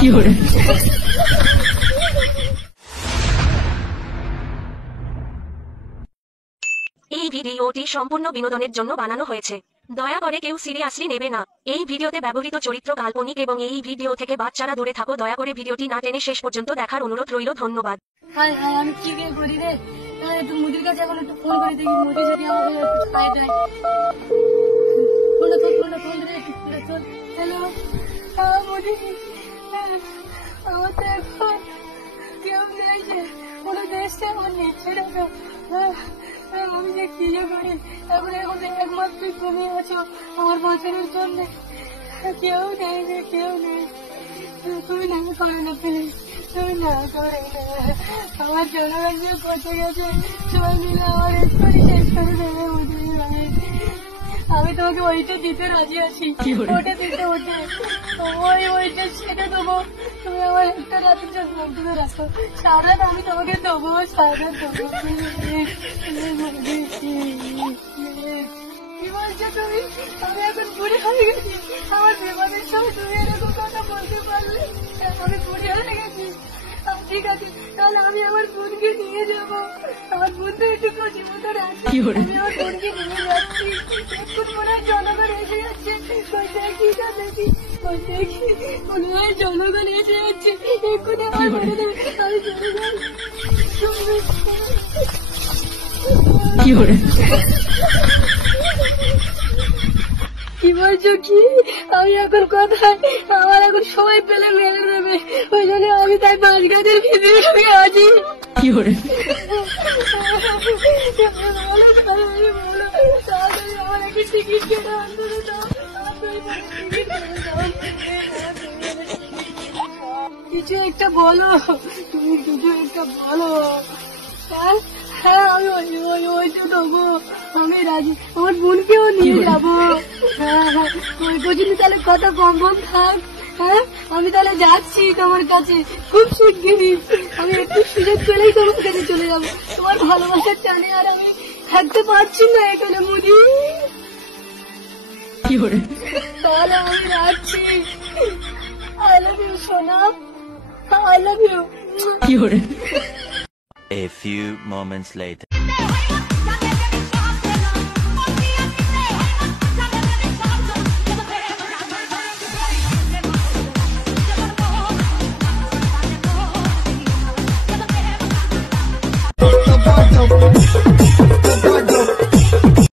এই ভিডিওটি সম্পূর্ণ বিনোদনের জন্য বানানো হয়েছে। দয়া করে কেউ সিরিয়াসলি নেবে না। এই ভিডিওতে ব্যবহৃত চরিত্র কাল্পনিক এবং এই ভিডিও থেকে বাচ্চারা দূরে থাকো। দয়া করে ভিডিওটি না টেনে শেষ পর্যন্ত দেখার অনুরোধ রইল। ধন্যবাদ। হাই হাই, আমি কি করি রে? একটু মুদির কাছে এখন একটু ফোন করে দেখি, মুদি যদি আমাকে একটু খায় দেয়। ফোন রে, চল। হ্যালো, মুদি, আমার তো এখন কেউ নেই, কোনো দেশটা আমার নিচ্ছে না তো। আমি যে কি করি এখন একমাত্র তুমি আছো আমার বাঁচানোর জন্য। কেউ নেই রে, কেউ নেই। তুমি না করে না প্লিজ, তুমি না করে না। আমার জনগণ যে পচে গেছে, সবাই মিলে আমার এক্ষুনি শেষ করে দেবে। আমি তোমাকে ওইটা দিতে রাজি আছি, ওটা দিতে ওইটা সেটা দেবো। তুমি আমার একটা রাতের জন্য মুগ্ধ রাখো, সারা আমি তোমাকে দেবো, সারা দেবো। কি বলছো তুমি? আমি এখন বুড়ি হয়ে গেছি, আমার বিপদের সময় তুমি এরকম কথা বলতে পারলে? আমি বুড়ি হয়ে গেছি। ঠিক আছে, তাহলে আমি আমার বোনকে নিয়ে যাবো। আমার বোন তো একটু জীবনের আছে, আমি আমার বোনকে নিয়ে যাচ্ছি। এখন মনে হয় জনগণ এসে যাচ্ছে, দেখি মনে হয় জনগণ এসে যাচ্ছে। এক্ষুনি আমার বলে দেবে আমি চলে যাই। কি বলছো? কি আমি এখন কোথায়? আমার এখন সবাই পেলে মেরে দেবে, ওই জন্য আমি তাই 5 গাছের ভিতরে ঢুকে আছি। আমার একটা টিকিট কেটে অন্তত দাও, কিছু একটা বলো, তুমি কিছু একটা বলো। হ্যাঁ, আমি ওইটা দেবো, আমি রাজি। আমার বোনকেও নিয়ে যাবো। হ্যাঁ, ওই পর্যন্ত তাহলে কথা কম থাক। হ্যাঁ, আমি তাহলে যাচ্ছি তোমার কাছে খুব শিগগিরই। আমি একটু সুযোগ পেলেই তোমার কাছে চলে যাবো। তোমার ভালোবাসার টানে আর আমি থাকতে পারছি না এখানে মুদি। তাহলে আমি রাখছি। আই লাভ ইউ সোনা, I love you. A few moments later.